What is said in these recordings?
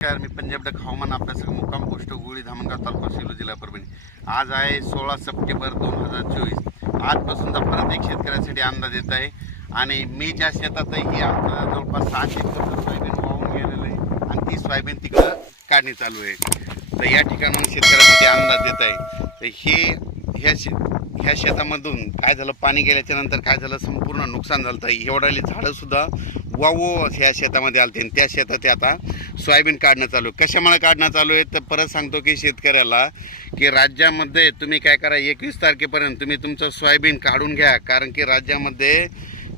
नमस्कार मी पंजाब डक हवामान अभ्यासक मुक्काम पोस्ट गुळी धामणगाव तालुका सेलू जिल्हा परभणी. आज आहे सोळा सप्टेंबर दोन हजार चोवीस. आजपासूनचा परत एक शेतकऱ्यासाठी अंदाज येत आहे. आणि मी ज्या शेतातही आपल्याला जवळपास सहाशे एकर सोयाबीन वाहून गेलेलं आहे आणि ती सोयाबीन तिकडं काढणी चालू आहे. तर या ठिकाणाहून शेतकऱ्यासाठी अंदाज येत आहे. तर हे ह्या शे ह्या शेतामधून काय झालं पाणी गेल्याच्यानंतर काय झालं संपूर्ण नुकसान झालं. तर एवढाली झाडंसुद्धा वावो ह्या शेतामध्ये आलते. आणि त्या शेतात ते आता सोयाबीन काढणं चालू आहे. कशामुळे काढणं चालू आहे? तर परत सांगतो की शेतकऱ्याला की राज्यामध्ये तुम्ही काय करा एकवीस तारखेपर्यंत तुम्ही तुमचं सोयाबीन काढून घ्या. कारण की राज्यामध्ये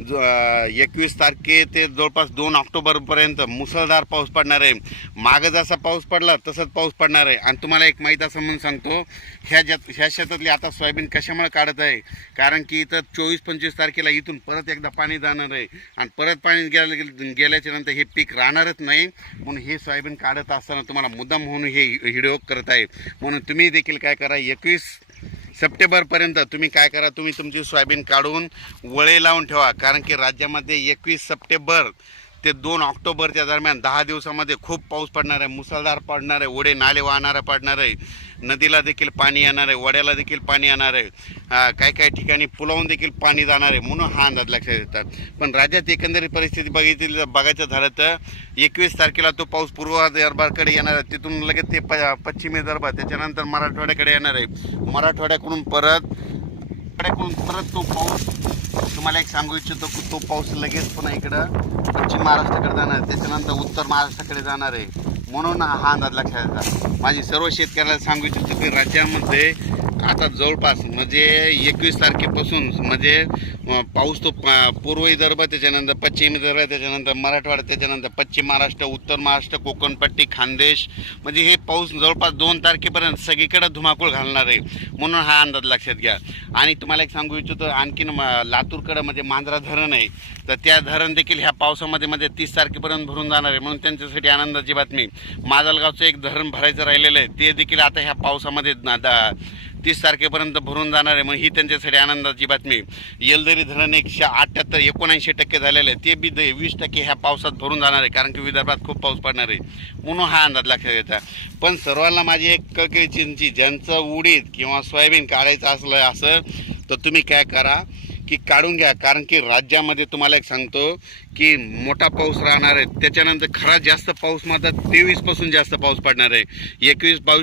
एकवीस तारखे ते जवळपास दोन ऑक्टोबरपर्यंत मुसळधार पाऊस पडणार आहे. मागं जसा पाऊस पडला तसंच पाऊस पडणार आहे. आणि तुम्हाला एक माहीत असं म्हणून सांगतो ह्या ज्यात ह्या शेतातली आता सोयाबीन कशामुळे काढत आहे? कारण की इथं चोवीस पंचवीस तारखेला इथून परत एकदा पाणी जाणार आहे. आणि परत पाणी गेल्या गेल्याच्यानंतर हे पीक राहणारच नाही. म्हणून हे सोयाबीन काढत असताना तुम्हाला मुद्दाम म्हणून हे व्हिडिओ करत आहे. म्हणून तुम्ही देखील काय करा एकवीस सप्टेंबरपर्यंत तुम्ही काय करा तुम्ही तुमची सोयाबीन काढून वळे लावून ठेवा. कारण की राज्यामध्ये एकवीस सप्टेंबर ते दोन ऑक्टोबरच्या दरम्यान दहा दिवसामध्ये खूप पाऊस पडणार आहे मुसळधार पडणार आहे ओढे नाले वाहणारा पडणार आहे नदीला देखील पाणी येणार आहे वड्याला देखील पाणी येणार आहे काही काही ठिकाणी पुलावून देखील पाणी जाणार आहे म्हणून हा अंदाज लक्षात येतात. पण राज्यात एकंदरीत परिस्थिती बघितली बघायचं झालं तर एकवीस तारखेला तो पाऊस पूर्व दरबारकडे येणार आहे. तिथून लगेच ते प पश्चिमी दरबार त्याच्यानंतर मराठवाड्याकडे येणार आहे. मराठवाड्याकडून परत कडे परत तो पाऊस तुम्हाला एक सांगू इच्छितो की तो पाऊस लगेच पुन्हा इकडं पश्चिम महाराष्ट्राकडे जाणार आहे त्याच्यानंतर उत्तर महाराष्ट्राकडे जाणार आहे. म्हणून हा अंदाज लक्षात येतात माझी सर्व शेतकऱ्याला सांगू इच्छितो की राज्यामध्ये आता जवळपास म्हणजे एकवीस तारखेपासून म्हणजे पाऊस तो प- पूर्व विदर्भ त्याच्यानंतर पश्चिम विदर्भ त्याच्यानंतर मराठवाडा त्याच्यानंतर पश्चिम महाराष्ट्र उत्तर महाराष्ट्र कोकणपट्टी खानदेश. म्हणजे हे पाऊस जवळपास दोन तारखेपर्यंत सगळीकडे धुमाकूळ घालणार आहे. म्हणून हा अंदाज लक्षात घ्या. आणि तुम्हाला एक सांगू इच्छितो आणखीन म- लातूरकडं म्हणजे मांजरा धरण आहे. तर त्या धरण देखील ह्या पावसामध्ये म्हणजे तीस तारखेपर्यंत भरून जाणार आहे. म्हणून त्यांच्यासाठी आनंदाची बातमी. माजलगावचं एक धरण भरायचं राहिलेलं आहे. ते देखील आता ह्या पावसामध्ये ना- दा- तीस तारखेपर्यंत भरून जाणार आहे. मग ही त्यांच्यासाठी आनंदाची बातमी येलदरी धरण एकशे अठ्ठ्याहत्तर एकोणऐंशी टक्के झालेलं आहे ते बी द- वीस टक्के ह्या पावसात भरून जाणार आहे. कारण की विदर्भात खूप पाऊस पडणार आहे. म्हणून हा अंदाज लक्षात घ्यायचा पण सर्वांना माझी एक कळकळी चिंची ज्यांचं उडीद किंवा सोयाबीन काढायचं असलं असं तर तुम्ही काय करा की काढून घ्या. कारण की राज्यामध्ये तुम्हाला एक सांगतो की मोठा पाऊस राहणार आहे. त्याच्यानंतर खरा जास्त पाऊस मात्र तेवीसपासून जास्त पाऊस पडणार आहे. एकवीस बावीस